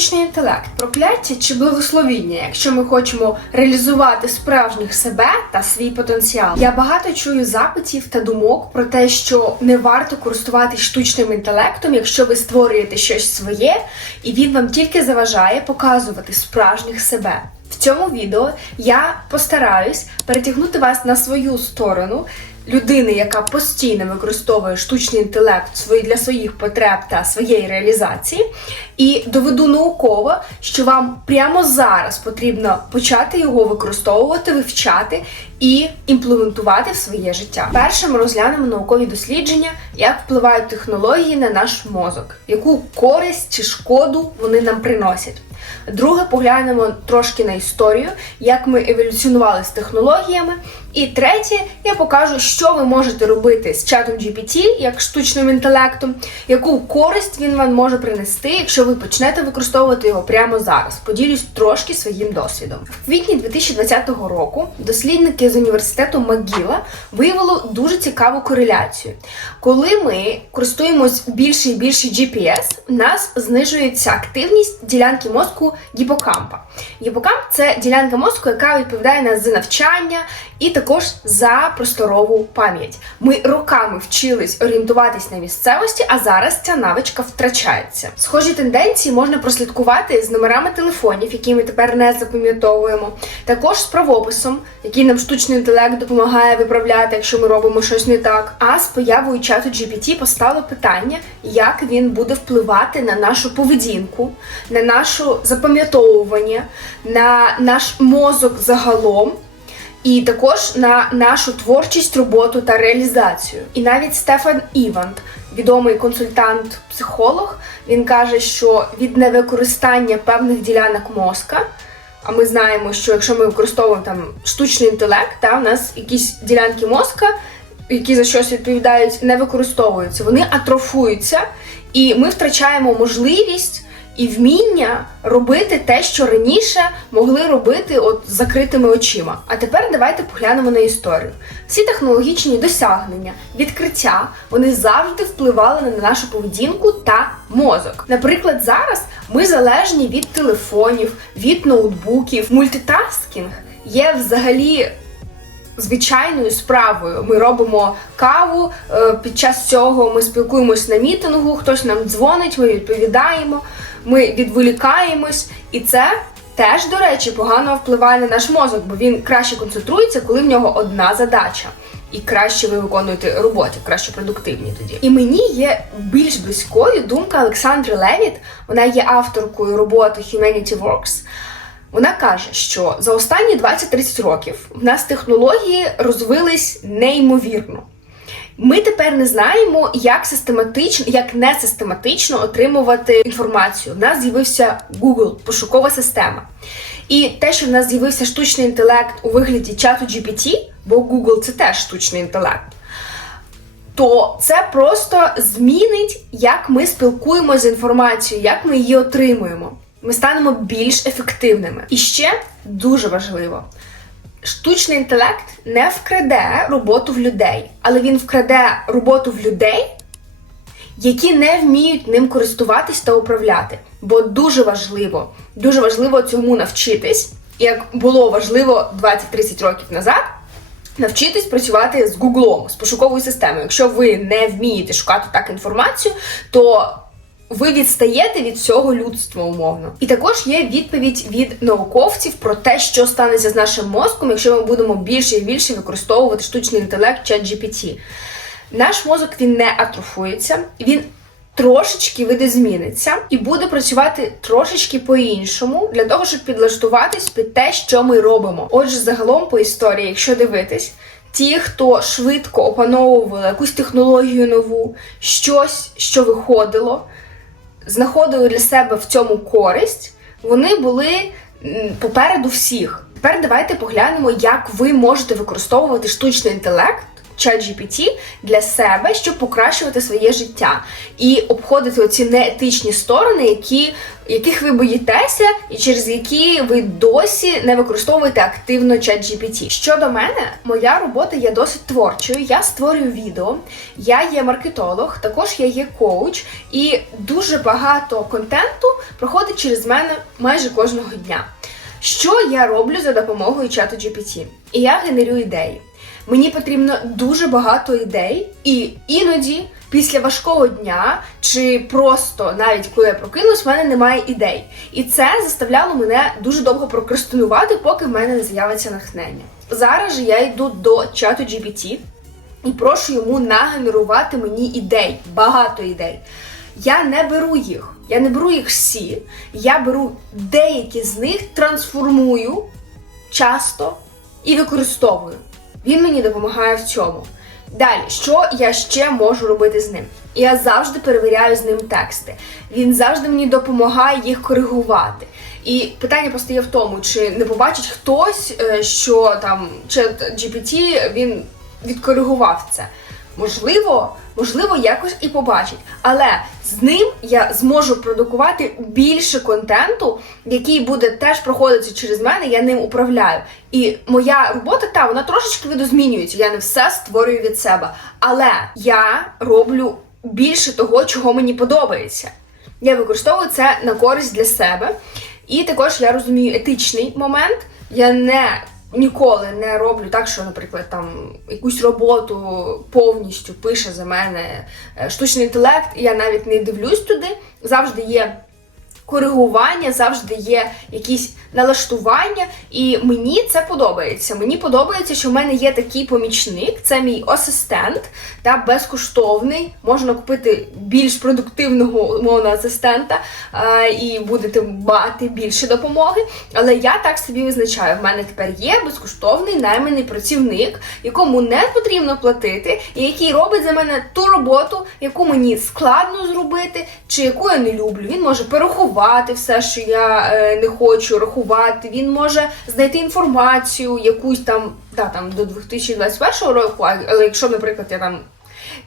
штучний інтелект, прокляття чи благословіння, якщо ми хочемо реалізувати справжніх себе та свій потенціал. Я багато чую запитів та думок про те, що не варто користуватись штучним інтелектом, якщо ви створюєте щось своє, і він вам тільки заважає показувати справжніх себе. В цьому відео я постараюсь перетягнути вас на свою сторону людини, яка постійно використовує штучний інтелект для своїх потреб та своєї реалізації, і доведу науково, що вам прямо зараз потрібно почати його використовувати, вивчати і імплементувати в своє життя. Перше ми розглянемо наукові дослідження, як впливають технології на наш мозок, яку користь чи шкоду вони нам приносять. Друге, поглянемо трошки на історію, як ми еволюціонували з технологіями. І третє, я покажу, що ви можете робити з чатом GPT, як штучним інтелектом, яку користь він вам може принести, якщо ви почнете використовувати його прямо зараз. Поділюсь трошки своїм досвідом. В квітні 2020 року дослідники з університету МcGill виявили дуже цікаву кореляцію. Коли ми користуємось більше і більше GPS, у нас знижується активність ділянки мозку гіпокампа. Гіпокамп це ділянка мозку, яка відповідає нас за навчання і також за просторову пам'ять. Ми роками вчились орієнтуватись на місцевості, а зараз ця навичка втрачається. Схожі тенденції можна прослідкувати з номерами телефонів, які ми тепер не запам'ятовуємо, також з правописом, який нам штучний інтелект допомагає виправляти, якщо ми робимо щось не так. А з появою чату GPT постало питання, як він буде впливати на нашу поведінку, на нашу запам'ятовування, на наш мозок загалом. І також на нашу творчість, роботу та реалізацію. І навіть Стефан Івант, відомий консультант-психолог, він каже, що від невикористання певних ділянок мозка, а ми знаємо, що якщо ми використовуємо там штучний інтелект, та у нас якісь ділянки мозка, які за щось відповідають, не використовуються, вони атрофуються, і ми втрачаємо можливість і вміння робити те, що раніше могли робити от закритими очима. А тепер давайте поглянемо на історію. Всі технологічні досягнення, відкриття, вони завжди впливали на нашу поведінку та мозок. Наприклад, зараз ми залежні від телефонів, від ноутбуків. Мультитаскінг є взагалі звичайною справою. Ми робимо каву. е, Під час цього ми спілкуємось на мітингу, хтось нам дзвонить, ми відповідаємо, ми відволікаємось, і це. Теж, до речі, погано впливає на наш мозок, бо він краще концентрується, коли в нього одна задача. І краще ви виконуєте роботи, краще продуктивні тоді. І мені є більш близькою думка Олександри Левіт. Вона є авторкою роботи Humanity Works. Вона каже, що за останні 20-30 років в нас технології розвились неймовірно. Ми тепер не знаємо, як систематично, як не систематично отримувати інформацію. В нас з'явився Google, пошукова система. І те, що в нас з'явився штучний інтелект у вигляді чату GPT, бо Google це теж штучний інтелект, то це просто змінить, як ми спілкуємося з інформацією, як ми її отримуємо. Ми станемо більш ефективними. І ще дуже важливо. Штучний інтелект не вкраде роботу в людей, але він вкраде роботу в людей, які не вміють ним користуватись та управляти. Бо дуже важливо, дуже важливо цьому навчитись, як було важливо 20-30 років назад. Навчитись працювати з Гуглом, з пошуковою системою. Якщо ви не вмієте шукати так інформацію, то ви відстаєте від всього людства умовно. І також є відповідь від науковців про те, що станеться з нашим мозком, якщо ми будемо більше і більше використовувати штучний інтелект чат GPT. Наш мозок він не атрофується, він трошечки видозміниться і буде працювати трошечки по-іншому для того, щоб підлаштуватись під те, що ми робимо. Отже, загалом по історії, якщо дивитись, ті, хто швидко опановували якусь технологію нову, щось, що виходило, знаходили для себе в цьому користь, вони були попереду всіх. Тепер давайте поглянемо, як ви можете використовувати штучний інтелект ChatGPT для себе, щоб покращувати своє життя і обходити оці неетичні сторони, які, яких ви боїтеся, і через які ви досі не використовуєте активно ChatGPT. Щодо мене, моя робота є досить творчою. Я створюю відео, я є маркетолог, також я є коуч, і дуже багато контенту проходить через мене майже кожного дня. Що я роблю за допомогою чату GPT? І я генерую ідеї. Мені потрібно дуже багато ідей, і іноді після важкого дня, чи просто навіть коли я прокинусь, в мене немає ідей. І це заставляло мене дуже довго прокрастинувати, поки в мене не з'явиться натхнення. Зараз же я йду до чату GPT і прошу йому нагенерувати мені ідей, багато ідей. Я не беру їх, я не беру їх всі. Я беру деякі з них, трансформую часто і використовую. Він мені допомагає в цьому. Далі, що я ще можу робити з ним? Я завжди перевіряю з ним тексти. Він завжди мені допомагає їх коригувати. І питання постає в тому, чи не побачить хтось, е, що там чат GPT він відкоригував це. Можливо, можливо, якось і побачить. Але з ним я зможу продукувати більше контенту, який буде теж проходити через мене, я ним управляю. І моя робота та вона трошечки видозмінюється. Я не все створюю від себе. Але я роблю більше того, чого мені подобається. Я використовую це на користь для себе. І також я розумію етичний момент. Я не ніколи не роблю так, що, наприклад, там якусь роботу повністю пише за мене е, штучний інтелект, і я навіть не дивлюсь туди. Завжди є коригування, завжди є якісь налаштування, і мені це подобається. Мені подобається, що в мене є такий помічник, це мій асистент, та безкоштовний. Можна купити більш продуктивного умовно асистента а, і будете мати більше допомоги. Але я так собі визначаю. В мене тепер є безкоштовний найманий працівник, якому не потрібно платити, і який робить за мене ту роботу, яку мені складно зробити, чи яку я не люблю. Він може порахувати все, що я е, не хочу рахувати. Він може знайти інформацію, якусь там, да, там до 2021 року, але якщо, наприклад, я там.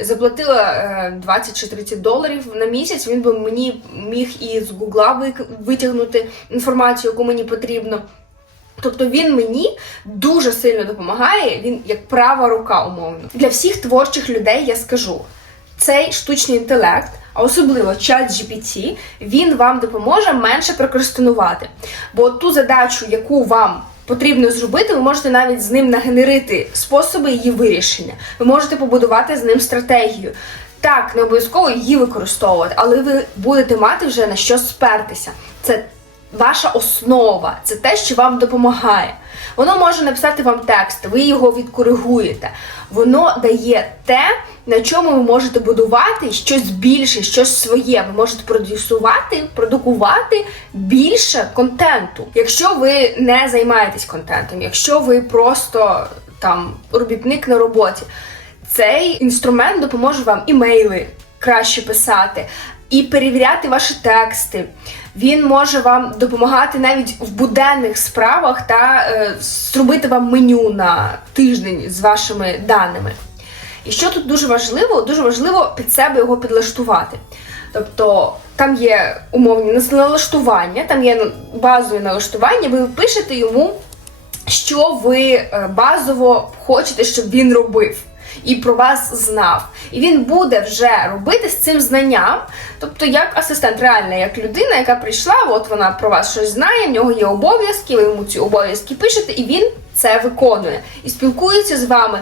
Заплатила е, 20 чи 30 доларів на місяць, він би мені міг із Гугла витягнути інформацію, яку мені потрібно. Тобто він мені дуже сильно допомагає, він як права рука, умовно. Для всіх творчих людей я скажу: цей штучний інтелект, а особливо чат GPT, він вам допоможе менше прокрастинувати. Бо ту задачу, яку вам потрібно зробити, ви можете навіть з ним нагенерити способи її вирішення. Ви можете побудувати з ним стратегію. Так, не обов'язково її використовувати, але ви будете мати вже на що спертися. Це ваша основа, це те, що вам допомагає. Воно може написати вам текст, ви його відкоригуєте. Воно дає те, на чому ви можете будувати щось більше, щось своє. Ви можете продюсувати, продукувати більше контенту. Якщо ви не займаєтесь контентом, якщо ви просто там робітник на роботі, цей інструмент допоможе вам імейли краще писати і перевіряти ваші тексти. Він може вам допомагати навіть в буденних справах та е, зробити вам меню на тиждень з вашими даними. І що тут дуже важливо, дуже важливо під себе його підлаштувати. Тобто там є умовні налаштування, там є базові налаштування, ви пишете йому, що ви е, базово хочете, щоб він робив. І про вас знав. І він буде вже робити з цим знанням, тобто як асистент, реально як людина, яка прийшла, от вона про вас щось знає, в нього є обов'язки, ви йому ці обов'язки пишете, і він це виконує і спілкується з вами.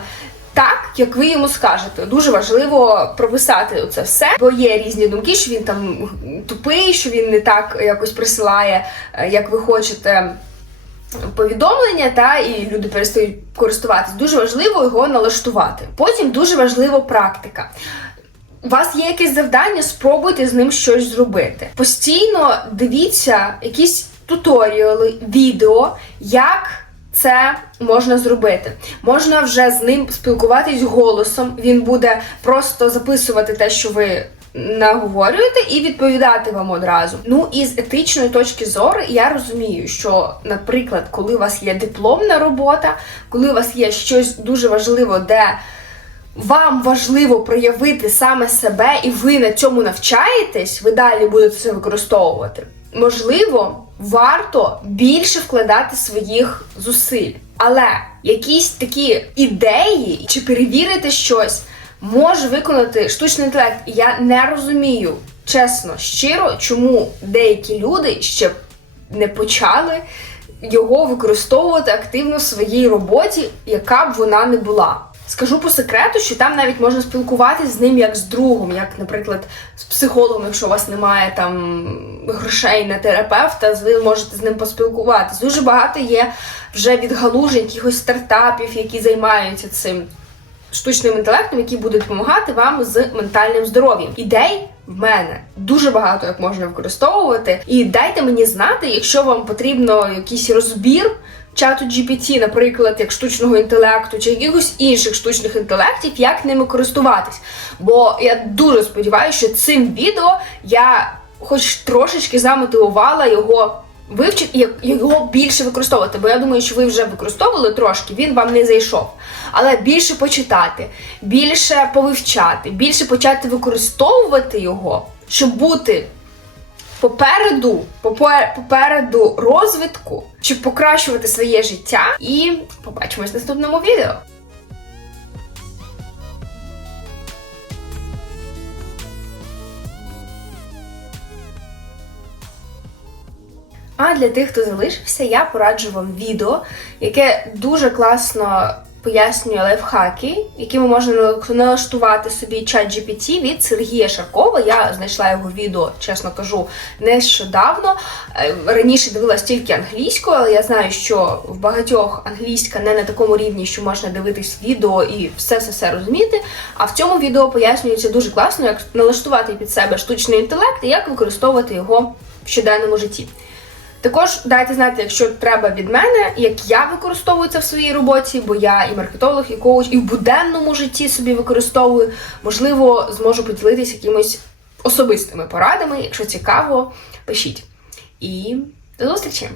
Так, як ви йому скажете, дуже важливо прописати це все, бо є різні думки, що він там тупий, що він не так якось присилає, е, як ви хочете повідомлення, та і люди перестають користуватись. Дуже важливо його налаштувати. Потім дуже важлива практика. У вас є якесь завдання, спробуйте з ним щось зробити. Постійно дивіться якісь туторіали, відео, як це можна зробити. Можна вже з ним спілкуватись голосом. Він буде просто записувати те, що ви наговорюєте, і відповідати вам одразу. Ну і з етичної точки зору я розумію, що, наприклад, коли у вас є дипломна робота, коли у вас є щось дуже важливе, де вам важливо проявити саме себе, і ви на цьому навчаєтесь, ви далі будете це використовувати. Можливо, варто більше вкладати своїх зусиль. Але якісь такі ідеї чи перевірити щось може виконати штучний інтелект. Я не розумію, чесно, щиро, чому деякі люди ще не почали його використовувати активно в своїй роботі, яка б вона не була. Скажу по секрету, що там навіть можна спілкуватися з ним як з другом, як, наприклад, з психологом, якщо у вас немає там грошей на терапевта, ви можете з ним поспілкуватися. Дуже багато є вже відгалужень якихось стартапів, які займаються цим штучним інтелектом, які будуть допомагати вам з ментальним здоров'ям. Ідей в мене дуже багато як можна використовувати. І дайте мені знати, якщо вам потрібно якийсь розбір чату GPT, наприклад, як штучного інтелекту, чи якихось інших штучних інтелектів, як ними користуватись. Бо я дуже сподіваюся, що цим відео я хоч трошечки замотивувала його. Вивчити і його більше використовувати, бо я думаю, що ви вже використовували трошки, він вам не зайшов. Але більше почитати, більше повивчати, більше почати використовувати його, щоб бути попереду, попереду розвитку, щоб покращувати своє життя. І побачимось в наступному відео. А для тих, хто залишився, я пораджу вам відео, яке дуже класно пояснює лайфхаки, якими можна налаштувати собі чат GPT від Сергія Шаркова. Я знайшла його відео, чесно кажу, нещодавно. Е, Раніше дивилась тільки англійською, але я знаю, що в багатьох англійська не на такому рівні, що можна дивитись відео і все все все розуміти. А в цьому відео пояснюється дуже класно, як налаштувати під себе штучний інтелект і як використовувати його в щоденному житті. Також дайте знати, якщо треба від мене, як я використовую це в своїй роботі, бо я і маркетолог, і коуч, і в буденному житті собі використовую. Можливо, зможу поділитися якимись особистими порадами. Якщо цікаво, пишіть. І до зустрічі!